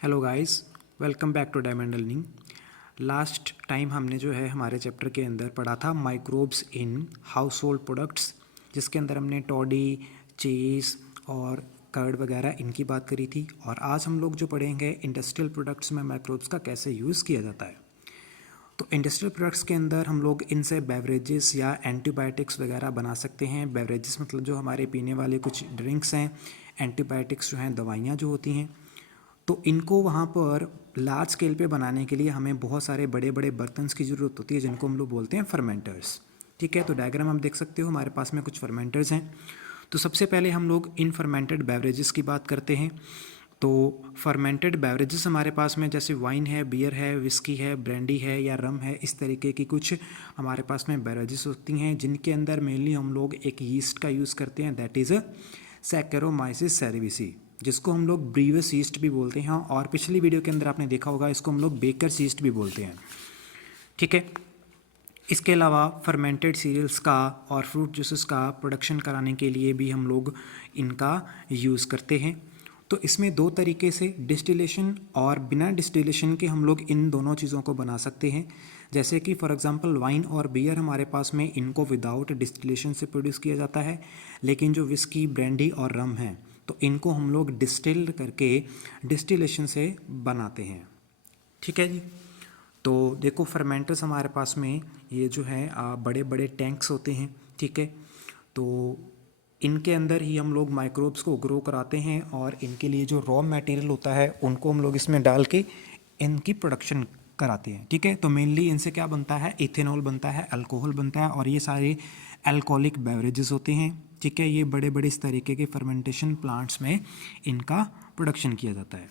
Hello guys, welcome back to Diamond Learning. Last time हमने जो है हमारे चैप्टर के अंदर पढ़ा था microbes in household products, जिसके अंदर हमने टॉडी, चीज़ और कर्ड वगैरह इनकी बात करी थी। और आज हम लोग जो पढ़ेंगे इंडस्ट्रियल प्रोडक्ट्स में माइक्रोब्स का कैसे यूज़ किया जाता है। तो इंडस्ट्रियल प्रोडक्ट्स के अंदर हम लोग इनसे बेवरेजेस या एंटीबायोटिक्स वगैरह बना सकते हैं। बेवरेजेस मतलब जो हमारे पीने वाले कुछ ड्रिंक्स हैं, एंटीबायोटिक्स जो हैं दवाइयाँ जो होती हैं। तो इनको वहाँ पर लार्ज स्केल पे बनाने के लिए हमें बहुत सारे बड़े बड़े बर्तन्स की ज़रूरत होती है, जिनको हम लोग बोलते हैं फर्मेंटर्स। ठीक है, तो डायग्राम हम देख सकते हो, हमारे पास में कुछ फर्मेंटर्स हैं। तो सबसे पहले हम लोग इन फर्मेंटेड बेवरेजेस की बात करते हैं। तो फर्मेंटेड बेवरेजेस हमारे पास में जैसे वाइन है, बियर है, विस्की है, ब्रांडी है या रम है, इस तरीके की कुछ हमारे पास में बेवरेजेस होती हैं, जिनके अंदर मेनली हम लोग एक यीस्ट का यूज़ करते हैं, दैट इज़ सैकेरोमाइसिस सेरेविसी, जिसको हम लोग ब्रीवस यीस्ट भी बोलते हैं। और पिछली वीडियो के अंदर आपने देखा होगा, इसको हम लोग बेकर्स यीस्ट भी बोलते हैं। ठीक है, इसके अलावा फर्मेंटेड सीरियल्स का और फ्रूट जूसेस का प्रोडक्शन कराने के लिए भी हम लोग इनका यूज़ करते हैं। तो इसमें दो तरीके से डिस्टिलेशन और बिना डिस्टिलेशन के हम लोग इन दोनों चीज़ों को बना सकते हैं। जैसे कि फॉर एग्जांपल वाइन और बियर हमारे पास में इनको विदाउट डिस्टिलेशन से प्रोड्यूस किया जाता है, लेकिन जो विस्की, ब्रांडी और रम है तो इनको हम लोग डिस्टिल करके डिस्टिलेशन से बनाते हैं। ठीक है जी। तो देखो फर्मेंटर्स हमारे पास में ये जो है बड़े बड़े टैंक्स होते हैं। ठीक है, तो इनके अंदर ही हम लोग माइक्रोब्स को ग्रो कराते हैं और इनके लिए जो रॉ मटेरियल होता है उनको हम लोग इसमें डाल के इनकी प्रोडक्शन कराते हैं। ठीक है, तो मेनली इनसे क्या बनता है, इथेनॉल बनता है, अल्कोहल बनता है और ये सारे अल्कोहलिक बेवरेजेस होते हैं। ठीक है, ये बड़े बड़े इस तरीके के फर्मेंटेशन प्लांट्स में इनका प्रोडक्शन किया जाता है।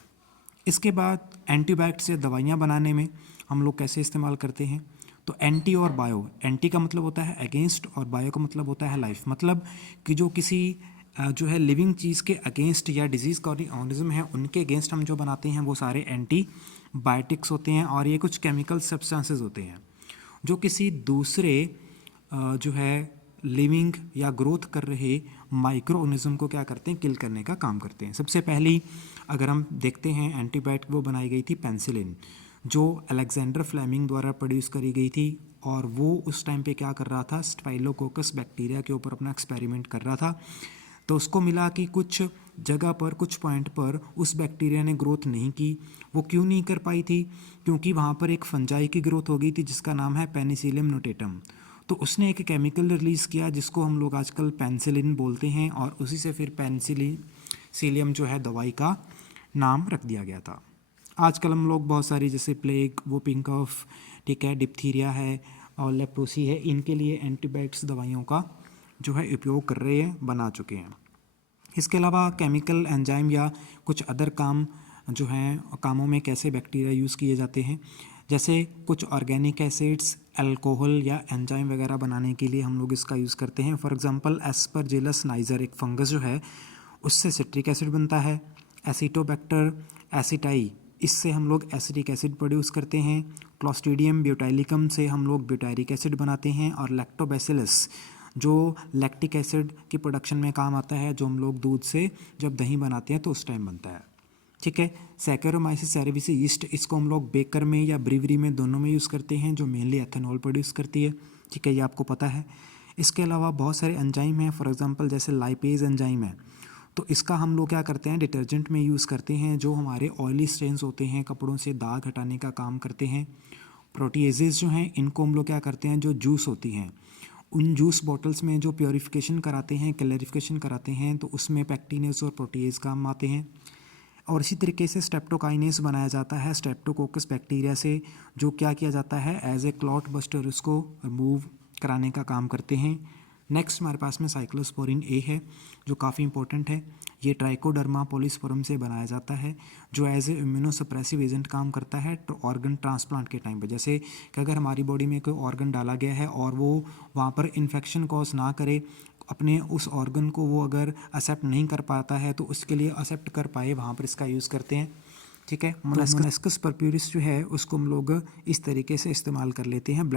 इसके बाद एंटीबायोटिक्स या दवाइयाँ बनाने में हम लोग कैसे इस्तेमाल करते हैं। तो एंटी और बायो, एंटी का मतलब होता है अगेंस्ट और बायो का मतलब होता है लाइफ, मतलब कि जो किसी जो है लिविंग चीज़ के अगेंस्ट या डिजीज़ कॉजिंग ऑर्गेनिज्म है उनके अगेंस्ट हम जो बनाते हैं वो सारे एंटीबायोटिक्स होते हैं। और ये कुछ केमिकल सब्सटेंसेस होते हैं जो किसी दूसरे जो है लिविंग या ग्रोथ कर रहे माइक्रो ऑर्गेनिज्म को क्या करते हैं, किल करने का काम करते हैं। सबसे पहली अगर हम देखते हैं एंटीबायोटिक, वो बनाई गई थी पेनिसिलिन, जो अलेक्जेंडर फ्लेमिंग द्वारा प्रोड्यूस करी गई थी। और वो उस टाइम पे क्या कर रहा था, स्टाइलोकोकस बैक्टीरिया के ऊपर अपना एक्सपेरिमेंट कर रहा था। तो उसको मिला कि कुछ जगह पर, कुछ पॉइंट पर उस बैक्टीरिया ने ग्रोथ नहीं की। वो क्यों नहीं कर पाई थी, क्योंकि वहाँ पर एक फंजाई की ग्रोथ हो गई थी जिसका नाम है पेनिसिलियम नोटेटम। तो उसने एक केमिकल रिलीज़ किया जिसको हम लोग आजकल पेनिसिलिन बोलते हैं, और उसी से फिर पेनिसिलियम जो है दवाई का नाम रख दिया गया था। आजकल हम लोग बहुत सारी जैसे प्लेग, वो पिंक कफ, ठीक है, डिप्थीरिया है और लेप्रोसी है, इनके लिए एंटीबायोटिक्स दवाइयों का जो है उपयोग कर रहे हैं, बना चुके हैं। इसके अलावा केमिकल एंजाइम या कुछ अदर काम जो हैं कामों में कैसे बैक्टीरिया यूज़ किए जाते हैं, जैसे कुछ ऑर्गेनिक एसिड्स, अल्कोहल या एंजाइम वगैरह बनाने के लिए हम लोग इसका यूज़ करते हैं। फॉर एग्जांपल एस्परजिलस नाइजर, एक फंगस जो है, उससे सिट्रिक एसिड बनता है। एसिटोबैक्टर एसिटाई, इससे हम लोग एसिटिक एसिड प्रोड्यूस करते हैं। क्लोस्ट्रीडियम ब्यूटाइलिकम से हम लोग ब्यूटारिक एसिड बनाते हैं। और लैक्टोबैसिलस जो लैक्टिक एसिड की प्रोडक्शन में काम आता है, जो हम लोग दूध से जब दही बनाते हैं तो उस टाइम बनता है। ठीक है, सैकेरोमाइसिस सेरेविसी यीस्ट, इसको हम लोग बेकर में या ब्रीवरी में दोनों में यूज़ करते हैं, जो मेनली एथेनॉल प्रोड्यूस करती है। ठीक है, ये आपको पता है। इसके अलावा बहुत सारे एंजाइम हैं, फॉर एग्जांपल जैसे लाइपेज एंजाइम है, तो इसका हम लोग क्या करते हैं, डिटर्जेंट में यूज़ करते हैं, जो हमारे ऑयली स्टेन्स होते हैं, कपड़ों से दाग हटाने का काम करते हैं। प्रोटीएजेस जो हैं, इनको हम लोग क्या करते हैं, जो जूस होती हैं उन जूस बॉटल्स में जो प्योरीफिकेशन कराते हैं, क्लैरिफिकेशन कराते हैं, तो उसमें पैक्टिनेस और प्रोटीएज काम आते हैं। और इसी तरीके से स्ट्रेप्टोकाइनेस बनाया जाता है स्ट्रेप्टोकोकस बैक्टीरिया से, जो क्या किया जाता है, एज ए क्लॉट बस्टर उसको रिमूव कराने का काम करते हैं। नेक्स्ट हमारे पास में साइक्लोस्पोरिन ए है, जो काफ़ी इंपॉर्टेंट है। ये ट्राइकोडर्मा पॉलीस्पोरम से बनाया जाता है, जो एज ए इम्यूनोसप्रेसिव एजेंट काम करता है ऑर्गन ट्रांसप्लांट के टाइम पे। जैसे कि अगर हमारी बॉडी में कोई ऑर्गन डाला गया है और वो वहाँ पर इन्फेक्शन कॉज ना करे, अपने उस ऑर्गन को वो अगर एक्सेप्ट नहीं कर पाता है, तो उसके लिए एक्सेप्ट कर पाए, वहाँ पर इसका यूज़ करते हैं। ठीक है, मोनास्कस परप्यूरिस जो है उसको हम लोग इस तरीके से इस्तेमाल कर लेते हैं।